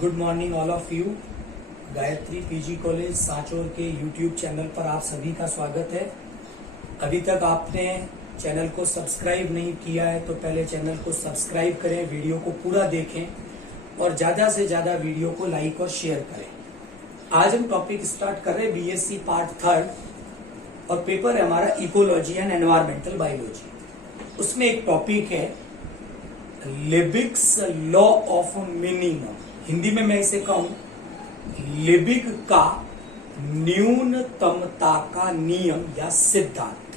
Good morning all of you. Gayatri PG college Sanchore के YouTube channel पर आप सभी का स्वागत है। अभी तक आपने चैनल को सब्सक्राइब नहीं किया है तो पहले चैनल को सब्सक्राइब करें, वीडियो को पूरा देखें और ज्यादा से ज्यादा वीडियो को लाइक और शेयर करें। आज हम टॉपिक स्टार्ट कर रहे हैं बीएससी पार्ट 3 और पेपर है हमारा इकोलॉजी एंड एनवायरमेंटल बायोलॉजी। उसमें एक टॉपिक है लिबिग्स लॉ ऑफ मिनिमम। हिंदी में मैं इसे कहूं लिबिग का न्यूनतमता का नियम या सिद्धांत।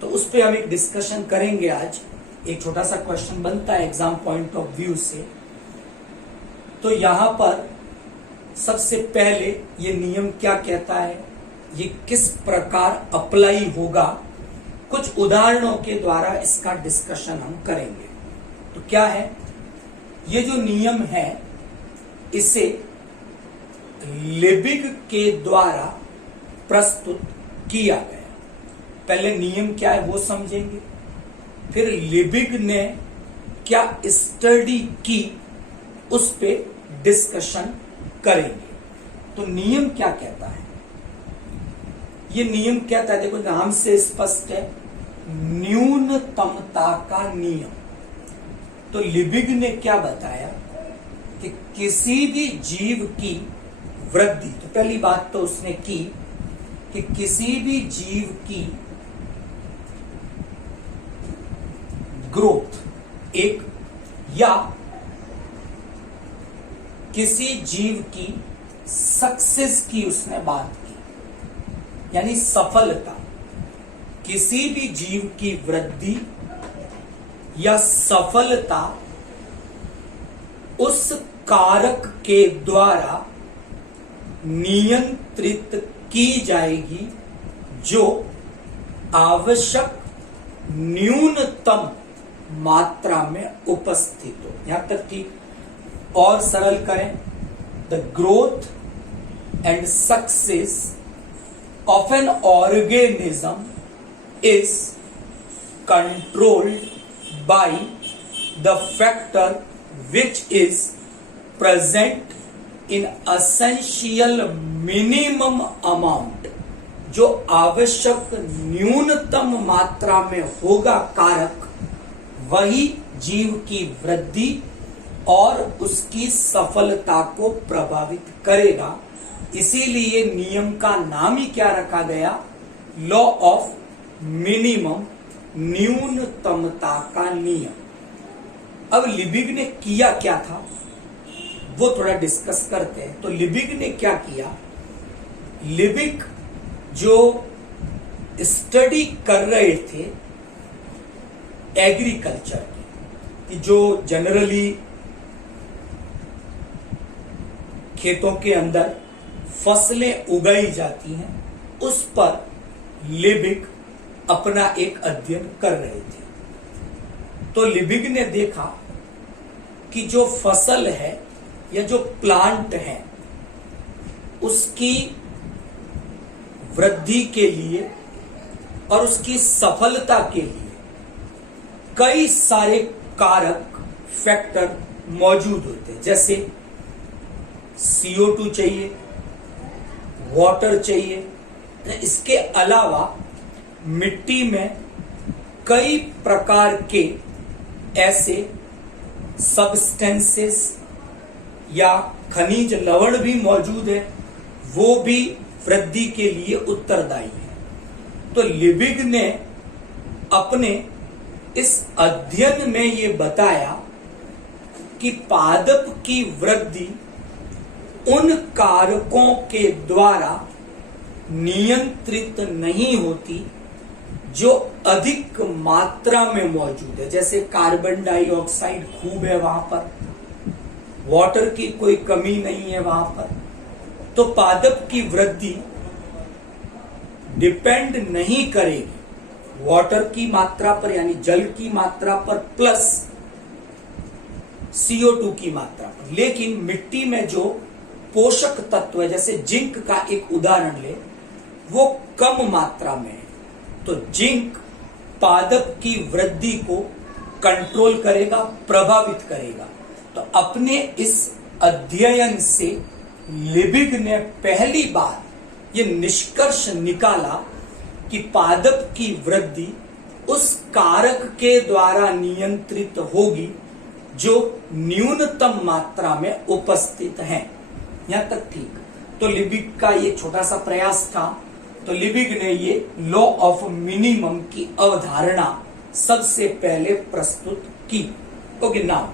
तो उस पर हम एक डिस्कशन करेंगे आज। एक छोटा सा क्वेश्चन बनता है एग्जाम पॉइंट ऑफ व्यू से। तो यहां पर सबसे पहले ये नियम क्या कहता है, ये किस प्रकार अप्लाई होगा, कुछ उदाहरणों के द्वारा इसका डिस्कशन हम करेंगे। तो क्या है ये जो नियम है, इसे लिबिग के द्वारा प्रस्तुत किया गया। पहले नियम क्या है वो समझेंगे, फिर लिबिग ने क्या स्टडी की उस पे डिस्कशन करेंगे। तो नियम क्या कहता है, ये नियम कहता है, देखो नाम से स्पष्ट है, न्यूनतमता का नियम। तो लिबिग ने क्या बताया कि किसी भी जीव की वृद्धि, तो पहली बात तो उसने की कि किसी भी जीव की ग्रोथ एक या किसी जीव की सक्सेस की उसने बात की, यानी सफलता। किसी भी जीव की वृद्धि या सफलता उस कारक के द्वारा नियंत्रित की जाएगी जो आवश्यक न्यूनतम मात्रा में उपस्थित हो। यहां तक कि और सरल करें, the growth and success of an organism is controlled by the factor which is present in essential minimum amount, जो आवश्यक न्यूनतम मात्रा में होगा कारक, वही जीव की वृद्धि और उसकी सफलता को प्रभावित करेगा। इसीलिए नियम का नाम ही क्या रखा गया, लॉ ऑफ मिनिमम, न्यूनतमता का नियम। अब लिबिग ने किया क्या था वो थोड़ा डिस्कस करते हैं। तो लिबिग ने क्या किया, लिबिग जो स्टडी कर रहे थे एग्रीकल्चर की, जो जनरली खेतों के अंदर फसलें उगाई जाती हैं, उस पर लिबिग अपना एक अध्ययन कर रहे थे। तो लिबिग ने देखा कि जो फसल है या जो प्लांट है उसकी वृद्धि के लिए और उसकी सफलता के लिए कई सारे कारक, फैक्टर मौजूद होते हैं। जैसे CO2 चाहिए, वाटर चाहिए, इसके अलावा मिट्टी में कई प्रकार के ऐसे सब्सटेंसेस या खनिज लवण भी मौजूद है, वो भी वृद्धि के लिए उत्तरदायी है। तो लिबिग ने अपने इस अध्ययन में ये बताया कि पादप की वृद्धि उन कारकों के द्वारा नियंत्रित नहीं होती जो अधिक मात्रा में मौजूद है। जैसे कार्बन डाइऑक्साइड खूब है वहां पर, वाटर की कोई कमी नहीं है वहां पर। तो पादप की वृद्धि डिपेंड नहीं करेगी वाटर की मात्रा पर, यानी जल की मात्रा पर, प्लस CO2 की मात्रा पर। लेकिन मिट्टी में जो पोषक तत्व है, जैसे जिंक का एक उदाहरण ले, वो कम मात्रा में है। तो जिंक पादप की वृद्धि को कंट्रोल करेगा, प्रभावित करेगा। तो अपने इस अध्ययन से लिबिग ने पहली बार ये निष्कर्ष निकाला कि पादप की वृद्धि उस कारक के द्वारा नियंत्रित होगी जो न्यूनतम मात्रा में उपस्थित है। यहां तक ठीक। तो लिबिग का ये छोटा सा प्रयास था। तो लिबिग ने ये लॉ ऑफ मिनिमम की अवधारणा सबसे पहले प्रस्तुत की। ओके, नाउ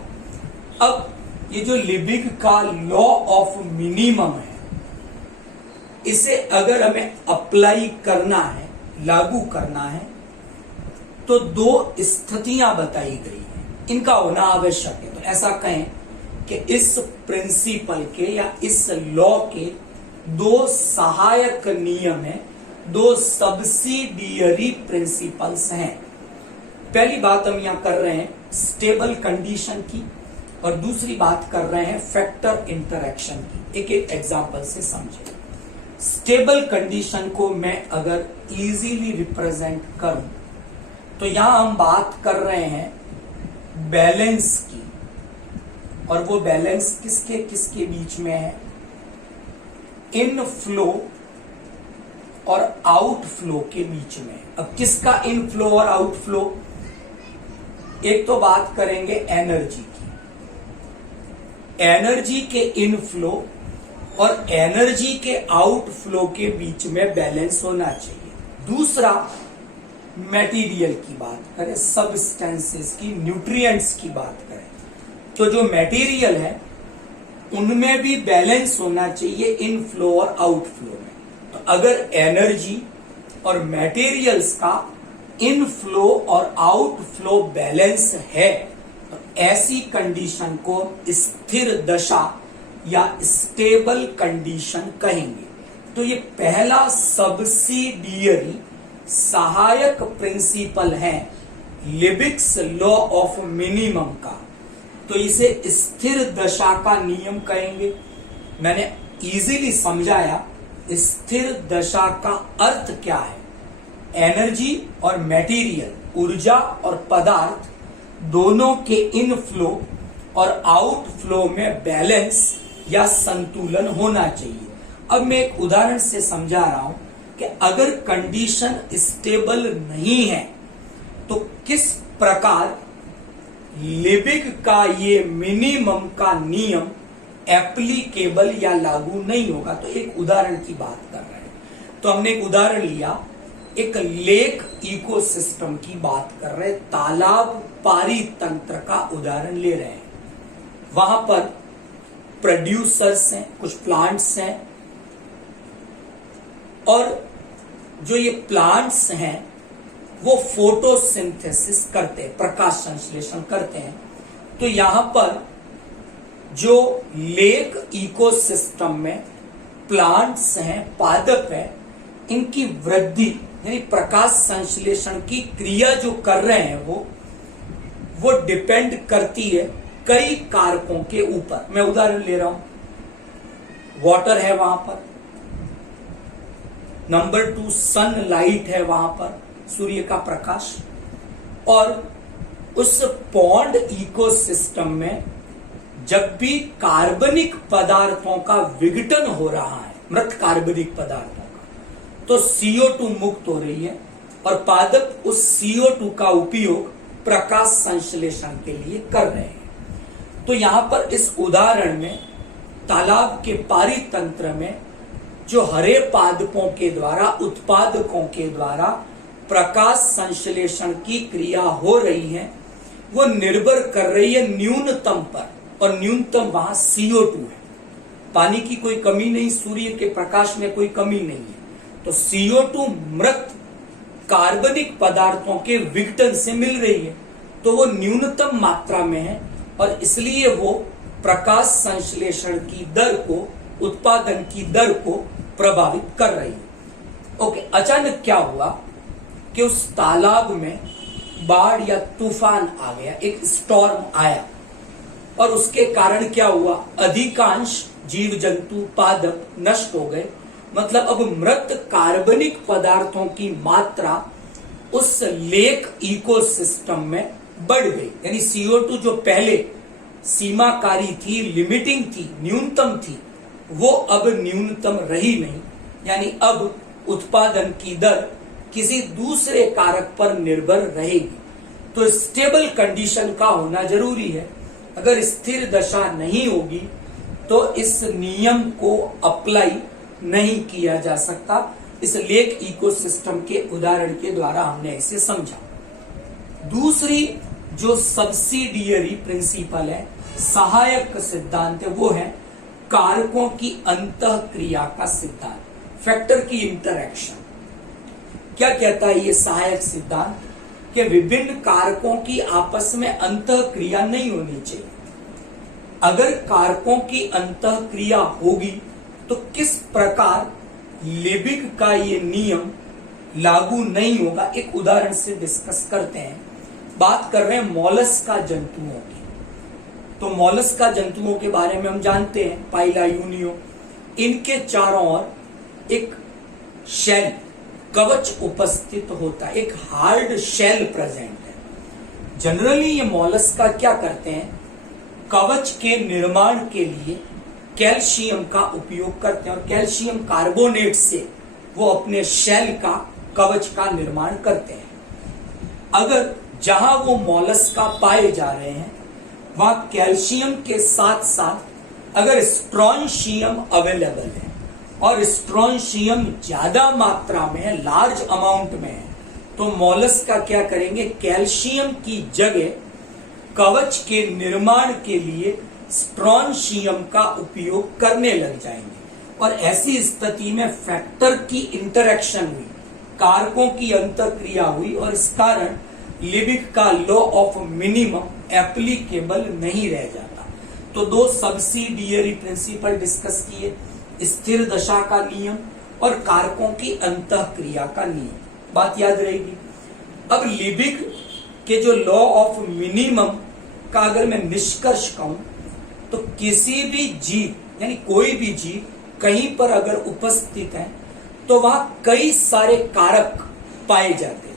अब ये जो लिबिग का लॉ ऑफ मिनिमम है, इसे अगर हमें अप्लाई करना है, लागू करना है, तो दो स्थितियां बताई गई हैं, इनका होना आवश्यक है। तो ऐसा कहें कि इस प्रिंसिपल के या इस लॉ के दो सहायक नियम हैं, दो सब्सिडियरी प्रिंसिपल्स हैं। पहली बात हम यहां कर रहे हैं स्टेबल कंडीशन की, और दूसरी बात कर रहे हैं फैक्टर इंटरैक्शन की। एक एक एग्जांपल से समझे। स्टेबल कंडीशन को मैं अगर इजीली रिप्रेजेंट करूं तो यहां हम बात कर रहे हैं बैलेंस की, और वो बैलेंस किसके किसके बीच में है? इनफ्लो और आउटफ्लो के बीच में। अब किसका इनफ्लो और आउटफ्लो? एक तो बात करेंगे एनर्जी की, एनर्जी के इनफ्लो और एनर्जी के आउटफ्लो के बीच में बैलेंस होना चाहिए। दूसरा मटेरियल की बात करें, सब्सटेंसेस की, न्यूट्रिएंट्स की बात करें, तो जो मटेरियल है उनमें भी बैलेंस होना चाहिए इनफ्लो और आउटफ्लो में। तो अगर एनर्जी और मटेरियल्स का इनफ्लो और आउटफ्लो बैलेंस है तो ऐसी कंडीशन को स्थिर दशा या स्टेबल कंडीशन कहेंगे। तो ये पहला सब्सिडियरी सहायक प्रिंसिपल है लिबिग्स लॉ ऑफ मिनिमम का, तो इसे स्थिर दशा का नियम कहेंगे। मैंने इजीली समझाया स्थिर दशा का अर्थ क्या है। एनर्जी और मटेरियल, ऊर्जा और पदार्थ दोनों के इनफ्लो और आउटफ्लो में बैलेंस या संतुलन होना चाहिए। अब मैं एक उदाहरण से समझा रहा हूं कि अगर कंडीशन स्टेबल नहीं है तो किस प्रकार लिबिग का ये मिनिमम का नियम एप्लीकेबल या लागू नहीं होगा। तो एक उदाहरण की बात कर रहे हैं। तो हमने एक उदाहरण लिया, एक लेक इकोसिस्टम की बात कर रहे हैं, तालाब पारी तंत्र का उदाहरण ले रहे हैं। वहां पर प्रोड्यूसर्स हैं, कुछ प्लांट्स हैं, और जो ये प्लांट्स हैं वो फोटोसिंथेसिस करते हैं, प्रकाश संश्लेषण करते हैं। तो यहां पर जो लेक इकोसिस्टम में प्लांट्स हैं, पादप हैं, इनकी वृद्धि यानी प्रकाश संश्लेषण की क्रिया जो कर रहे हैं वो डिपेंड करती है कई कारकों के ऊपर। मैं उदाहरण ले रहा हूं, वाटर है वहां पर, नंबर 2 सनलाइट है वहां पर, सूर्य का प्रकाश, और उस पॉन्ड इकोसिस्टम में जब भी कार्बनिक पदार्थों का विघटन हो रहा है, मृत कार्बनिक पदार्थों का, तो CO2 मुक्त हो रही है, और पादप उस CO2 का उपयोग प्रकाश संश्लेषण के लिए कर रहे हैं। तो यहां पर इस उदाहरण में तालाब के पारितंत्र में जो हरे पादपों के द्वारा, उत्पादकों के द्वारा प्रकाश संश्लेषण की क्रिया हो रही है, वो निर्भर कर रही है न्यूनतम पर, और न्यूनतम वहां CO2 है। पानी की कोई कमी नहीं, सूर्य के प्रकाश में कोई कमी नहीं है। तो CO2 मृत कार्बनिक पदार्थों के विघटन से मिल रही है, तो वो न्यूनतम मात्रा में है, और इसलिए वो प्रकाश संश्लेषण की दर को, उत्पादन की दर को प्रभावित कर रही है। ओके, अचानक क्या हुआ कि उस तालाब में बाढ़ या तूफान आ गया, एक स्टॉर्म आया, और उसके कारण क्या हुआ, अधिकांश जीव जंतु, पादप नष्ट हो गए। मतलब अब मृत कार्बनिक पदार्थों की मात्रा उस लेक इकोसिस्टम में बढ़ गई। यानी CO2 जो पहले सीमाकारी थी, लिमिटिंग थी, न्यूनतम थी, वो अब न्यूनतम रही नहीं। यानी अब उत्पादन की दर किसी दूसरे कारक पर निर्भर रहेगी। तो स्टेबल कंडीशन का होना जरूरी है। अगर स्थिर दशा नहीं होगी तो इस नियम को अप्लाई नहीं किया जा सकता। इस लेक इकोसिस्टम के उदाहरण के द्वारा हमने इसे समझा। दूसरी जो सब्सिडियरी प्रिंसिपल है, सहायक सिद्धांत है, वो है कारकों की अंतःक्रिया का सिद्धांत, फैक्टर की इंटरैक्शन। क्या कहता है ये सहायक सिद्धांत? कि विभिन्न कारकों की आपस में अंतःक्रिया नहीं होनी चाहिए। अगर कारकों की अंतःक्रिया होगी तो किस प्रकार लिबिग का ये नियम लागू नहीं होगा, एक उदाहरण से डिस्कस करते हैं। बात कर रहे हैं मोलस्का जंतुओं की। तो मोलस्का जंतुओं के बारे में हम जानते हैं, पाइला यूनियो, इनके चारों ओर एक शेल, कवच उपस्थित होता है, एक हार्ड शेल प्रेजेंट है। जनरली ये मोलस्का क्या करते हैं? कवच के निर्माण के लिए कैल्शियम का उपयोग करते हैं और कैल्शियम कार्बोनेट से वो अपने शेल का, कवच का निर्माण करते हैं। अगर जहां वो मोलस्का पाए जा रहे हैं वहां कैल्शियम के साथ साथ अगर स्ट्रॉन्शियम अवेलेबल है और स्ट्रॉन्शियम ज्यादा मात्रा में है, लार्ज अमाउंट में है, तो मोलस्का क्या करेंगे? कैल्शियम की जगह कवच के निर्माण के लिए स्ट्रॉन्शियम का उपयोग करने लग जाएंगे। और ऐसी स्थिति में फैक्टर की इंटरैक्शन हुई, कारकों की अंतःक्रिया हुई और इस कारण लिबिग का लॉ ऑफ मिनिमम एप्लीकेबल नहीं रह जाता। तो दो सब्सिडियरी प्रिंसिपल डिस्कस किए, स्थिर दशा का नियम और कारकों की अंतःक्रिया का नियम। बात याद रहेगी। अब लिबिग के जो लॉ ऑफ मिनिमम का अगर मैं निष्कर्ष कहूं तो किसी भी जीव, यानी कोई भी जीव कहीं पर अगर उपस्थित है तो वहां कई सारे कारक पाए जाते हैं,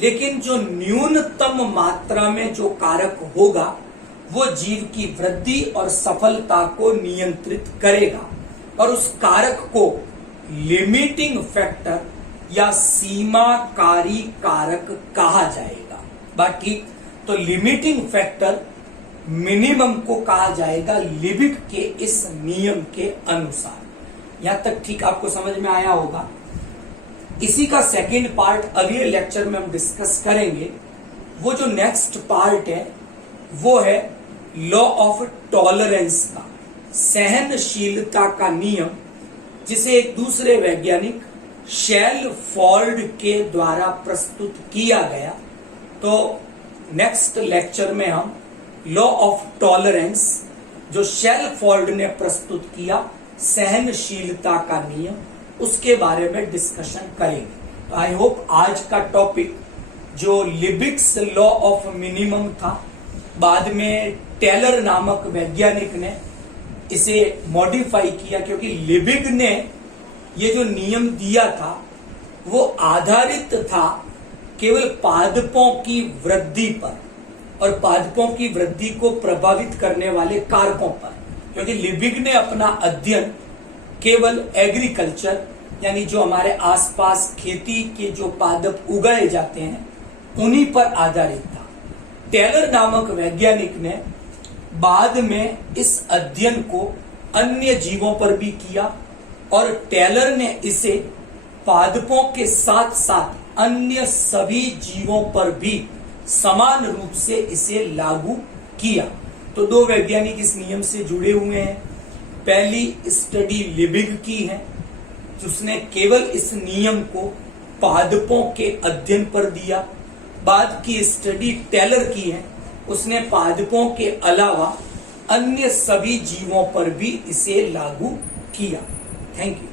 लेकिन जो न्यूनतम मात्रा में जो कारक होगा वो जीव की वृद्धि और सफलता को नियंत्रित करेगा और उस कारक को लिमिटिंग फैक्टर या सीमाकारी कारक कहा जाएगा। बात ठीक? तो लिमिटिंग फैक्टर मिनिमम को कहा जाएगा लिबिग के इस नियम के अनुसार। यहां तक ठीक आपको समझ में आया होगा। इसी का सेकंड पार्ट अगले लेक्चर में हम डिस्कस करेंगे। वो जो नेक्स्ट पार्ट है वो है लॉ ऑफ टॉलरेंस का, सहनशीलता का नियम, जिसे एक दूसरे वैज्ञानिक शेलफोर्ड के द्वारा प्रस्तुत किया गया। तो नेक्स्ट लेक्चर में हम लॉ ऑफ टॉलरेंस, जो शेलफोर्ड ने प्रस्तुत किया, सहनशीलता का नियम, उसके बारे में डिस्कशन करेंगे। तो आई होप आज का टॉपिक जो लिबिग्स लॉ ऑफ मिनिमम था, बाद में टेलर नामक वैज्ञानिक ने इसे मॉडिफाई किया, क्योंकि लिबिग ने ये जो नियम दिया था वो आधारित था केवल पादपों की वृद्धि पर और पादपों की वृद्धि को प्रभावित करने वाले कारकों पर, क्योंकि लिबिग ने अपना अध्ययन केवल एग्रीकल्चर, यानी जो हमारे आसपास खेती के जो पादप उगाए जाते हैं उन्हीं पर आधारित था। टेलर नामक वैज्ञानिक ने बाद में इस अध्ययन को अन्य जीवों पर भी किया और टेलर ने इसे पादपों के साथ साथ अन्य सभी जीवों पर भी समान रूप से इसे लागू किया। तो दो वैज्ञानिक इस नियम से जुड़े हुए हैं। पहली स्टडी लिबिग की है, जिसने केवल इस नियम को पादपों के अध्ययन पर दिया। बाद की स्टडी टेलर की है, उसने पादपों के अलावा अन्य सभी जीवों पर भी इसे लागू किया। Thank you.